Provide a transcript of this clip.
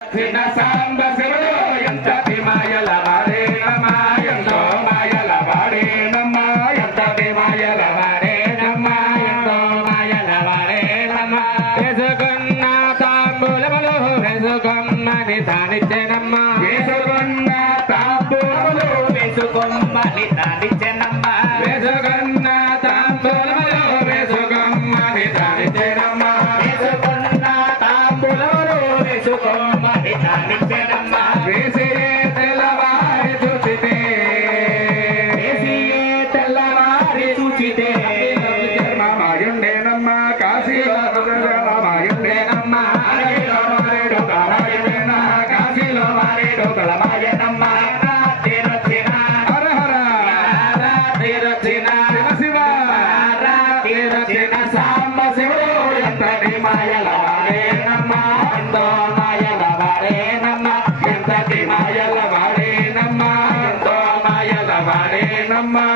చిన్న సాంబ శివుడు ఎంతటి మాయల వాడేనమ్మా ఎంతో మాయల వాడేనమ్మా ఎంతటి మాయల వాడేనమ్మా ఎంతో మాయల వాడేనమ్మా వేసుకున్న తాంబూలములు వేసుకొమ్మని తానిచ్చెనమ్మా వేసుకున్న తాంబూలములు వేసుకొమ్మని తానిచ్చెనమ్మా వేసుకున్న తాంబూలములు వేసుకొమ్మని తానిచ్చెనమ్మా వేసుకున్న తాంబూలములు వేసుకొమ్మని తానిచ్చెనమ్మా వేసియే తెల్లవారి చూచితే వేసియే తెల్లవారి చూచితే మాయుండేనమ్మా కాశీలో మాయుండేనమ్మా అడవిలో మారేడు కారాయుడేన కాశీలో మారేడు కలమాయనమ్మా రాత్రిరొచ్చిన హర హర రాత్రిరొచ్చిన శివ రాత్రిరొచ్చిన సాంబ శివుడు ఎంతటి మాయల వాడేనమ్మా ఎంతో మాయల వాడేనమ్మా ఎంతటి మాయల వాడేనమ్మా ఎంతో మాయల వాడేనమ్మా